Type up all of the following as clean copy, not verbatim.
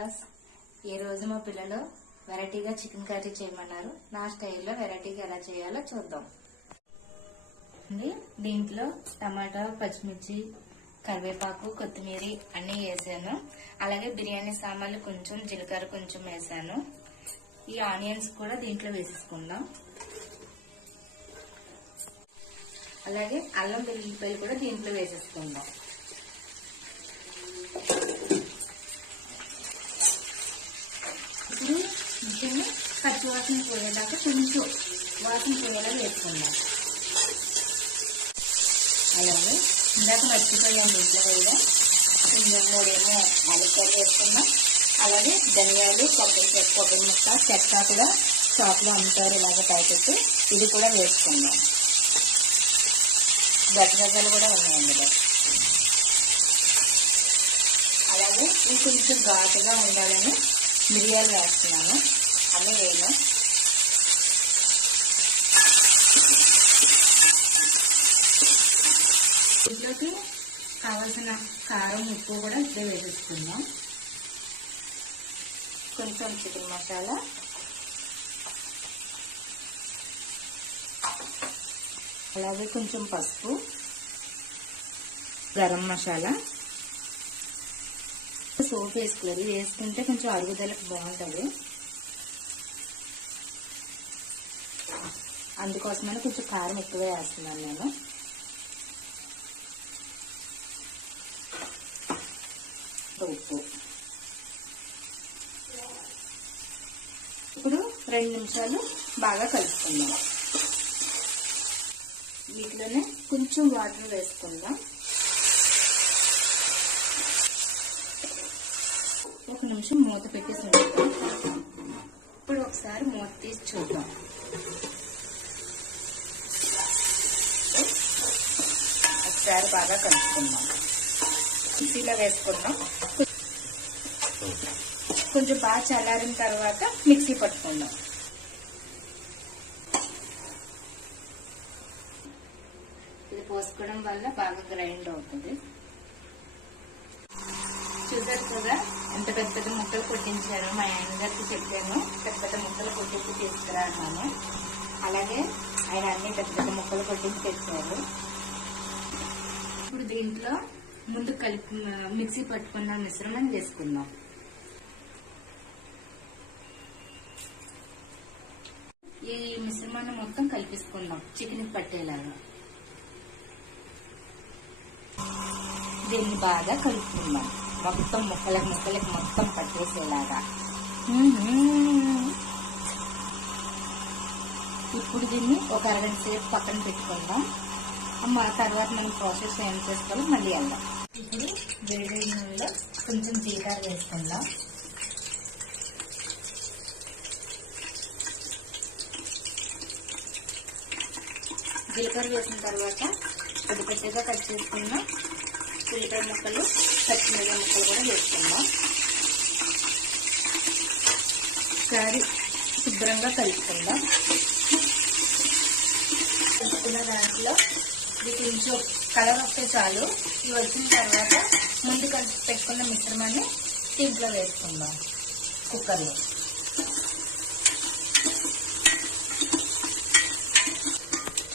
Class. ఈ రోజు మా పిల్లలు వెరైటీగా చికెన్ కర్రీ చేయమన్నారు. నా స్టైల్లో వెరైటీగా ఎలా చేయాలో చూద్దాం. దీంట్లో టమాటా, పచ్చిమిర్చి, కరివేపాకు, కొత్తిమీర అన్ని వేసాను. అలాగే బిర్యానీ సామాన్లు కొంచెం, జీలకర్ర కొంచెం వేసాను. ఈ ఆనియన్స్ కూడా దీంట్లో వేసేసుకుందాం. అలాగే అల్లం వెల్లుల్లిపాయలు కూడా దీంట్లో వేసేసుకుందాం. ఇప్పుడు ముఖ్యంగా పచ్చి వాసన పోయేదాకా కొంచెం వాసన పోయేలా వేసుకుందాం. అలాగే ఇందాక మర్చిపోయాము ఇంట్లో కూడా కొంచెం 3 ఆలుగడ్డలు వేసుకుందాం. అలాగే ధనియాలు, కొబ్బరి ముక్క, చెక్క కూడా షాప్లో అమ్ముతారు ఇలాగ ప్యాకెట్, ఇది కూడా వేసుకుందాం. గడ్డలు కూడా ఉన్నాయి అందులో. అలాగే ఇది కొంచెం ఘాటుగా ఉండాలని మిరియాలు వేస్తున్నాను. అన్నీ వేయను. ఇంట్లోకి కావాల్సిన కారం, ఉప్పు కూడా ఇప్పుడే వేసేసుకుందాం. కొంచెం చికెన్ మసాలా, అలాగే కొంచెం పసుపు, గరం మసాలా, సోప్ వేసుకోవాలి. వేసుకుంటే కొంచెం అరుగుదలకు బాగుంటుంది. అందుకోసమని కొంచెం కారం ఎక్కువ వేస్తున్నాను నేను. ఉప్పు. ఇప్పుడు 2 నిమిషాలు బాగా కలుపుకుందాం. వీటిలోనే కొంచెం వాటర్ వేసుకుందాం. 1 నిమిషం మూత పెట్టేసి ఉంచుతాం. ఇప్పుడు ఒకసారి మూత తీసి చూద్దాం. ఒకసారి బాగా కలుపుకుందాం. మిక్సీలో వేసుకుందాం. కొంచెం బాగా చల్లారిన తర్వాత మిక్సీ పట్టుకుందాం. ఇది పోసుకోవడం వల్ల బాగా గ్రైండ్ అవుతుంది. చూసారు కదా ఎంత పెద్ద పెద్ద ముక్కలు కొట్టించారు. మా ఆయనగారికి చెప్పాను పెద్ద పెద్ద ముక్కలు కొట్టించి తీసుకురా అన్నాను. అలాగే ఆయన అన్ని పెద్ద పెద్ద ముక్కలు కొట్టించి తెచ్చారు. ఇప్పుడు దీంట్లో ముందు కలిపి మిక్సీ పట్టుకున్న మిశ్రమం వేసుకుందాం. ఈ మిశ్రమాన్ని మొత్తం కలిపిసుకుందాం చికెన్ పట్టేలాగా. దీన్ని బాగా కలుపుకుందాం. మొత్తం ముక్కలకి మొత్తం పట్టేసేలాగా. ఇప్పుడు దీన్ని ఒక 1 గంట సేపు పక్కన పెట్టుకుందాం. తర్వాత మనం ప్రాసెస్ ఏం చేసుకోవాలో మళ్ళీ వెళ్దాం. ఇప్పుడు వేడి నూనెలో కొంచెం జీలకర్ర వేసుకుందాం. జీలకర్ర వేసిన తర్వాత పెద్దగా కట్ చేసుకున్న ఉల్లిపాయ ముక్కలు, పచ్చిమిరపకాయ ముక్కలు కూడా వేసుకుందాం. ఒకసారి శుభ్రంగా కలుపుకుందాం. కలుపుకున్న దాంట్లో ఇది కొంచెం కలర్ వస్తే చాలు. ఇవి వచ్చిన తర్వాత ముందు కలిపి పెట్టుకున్న మిశ్రమాన్ని దీంట్లో వేసుకుందాం కుక్కర్లో.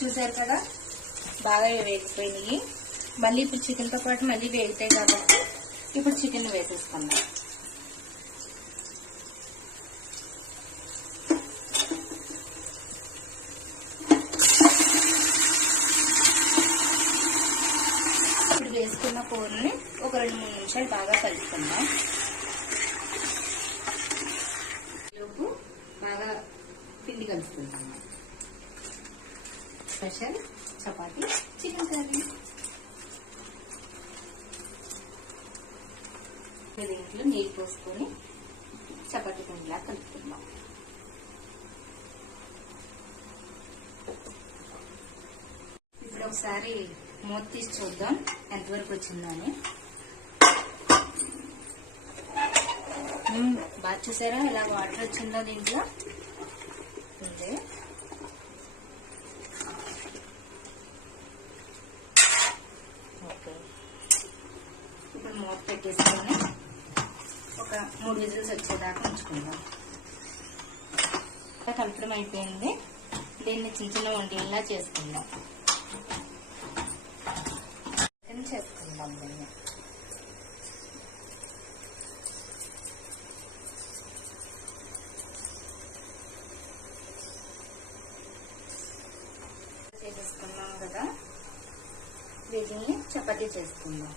చూసారు కదా బాగా వేగిపోయినాయి. మళ్ళీ ఇప్పుడు చికెన్తో పాటు మళ్ళీ వేగుతాయి కాబట్టి ఇప్పుడు చికెన్ వేసేసుకుందాం. ఇప్పుడు వేసుకున్న కూరని ఒక 2-3 నిమిషాలు బాగా కలుపుకుందాం. లోపు బాగా పిండి కలుపుకుంటాం. Special chapati chicken curry. దీంట్లో నీళ్ళు పోసుకొని చపాతీ పిండిలా కలుపుకుందాం. ఇప్పుడు ఒకసారి మూత తీసి చూద్దాం ఎంతవరకు వచ్చిందని. బాగా చూసారా ఎలా వాటర్ వచ్చిందో దీంట్లో. ఓకే, ఇప్పుడు మూత పెట్టేసుకొని ఒక 3 విజిల్స్ వచ్చేదాకా ఉంచుకుందాం. కలపడం అయిపోయింది. దీన్ని చిన్న చిన్న వంటలా చేసుకుందాం. చేసుకుందాం దీన్ని. చేసుకున్నాం కదా, వీటిని చపాతీ చేసుకుందాం.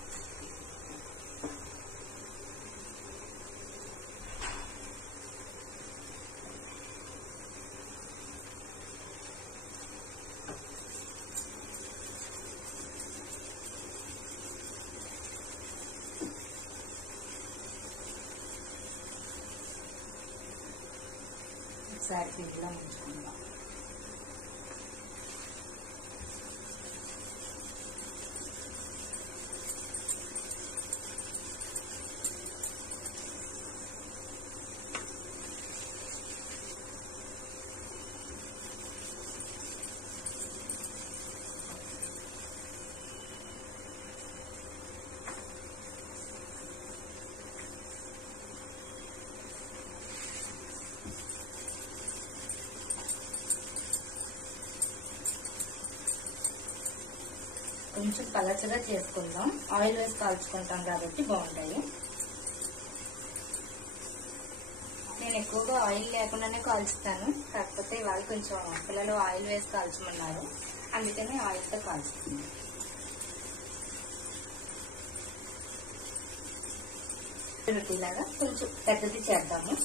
ఒకసారి పిండిలో ముంచుకుందాం. కొంచెం పలచగా చేసుకుందాం. ఆయిల్ వేసి కాల్చుకుంటాం కాబట్టి బాగుంటాయి. నేను ఎక్కువగా ఆయిల్ లేకుండానే కాల్చుతాను. కాకపోతే ఇవాళ కొంచెం పిల్లలు ఆయిల్ వేసి కాల్చమన్నారు, అందుకని ఆయిల్తో కాల్చుతుంది. రొట్టెలాగా కొంచెం పెద్దది చేద్దాము.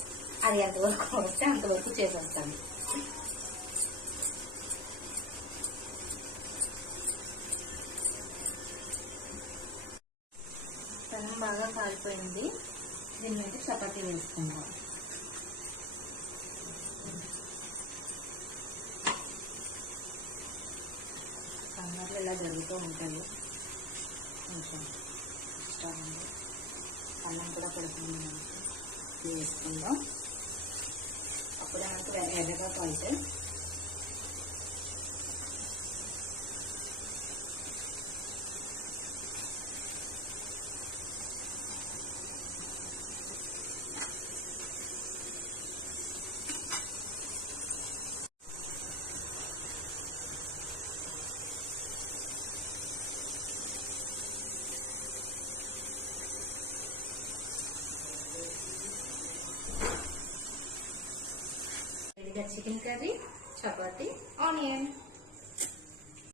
అది ఎంతవరకు వస్తే అంతవరకు చేసేస్తాను. పెనం బాగా కాలిపోయింది. దీని మీద చపాతీ వేసుకుందాం. సమ్మర్లో ఇలా జరుగుతూ ఉంటాయి. కొంచెం ఇష్టం ఉంది. అన్నం కూడా పడుతుంది. వేసుకుందాం. అప్పుడే మనకు ఎర్రగా కాలితే చికెన్ కర్రీ, చపాతీ, ఆనియన్.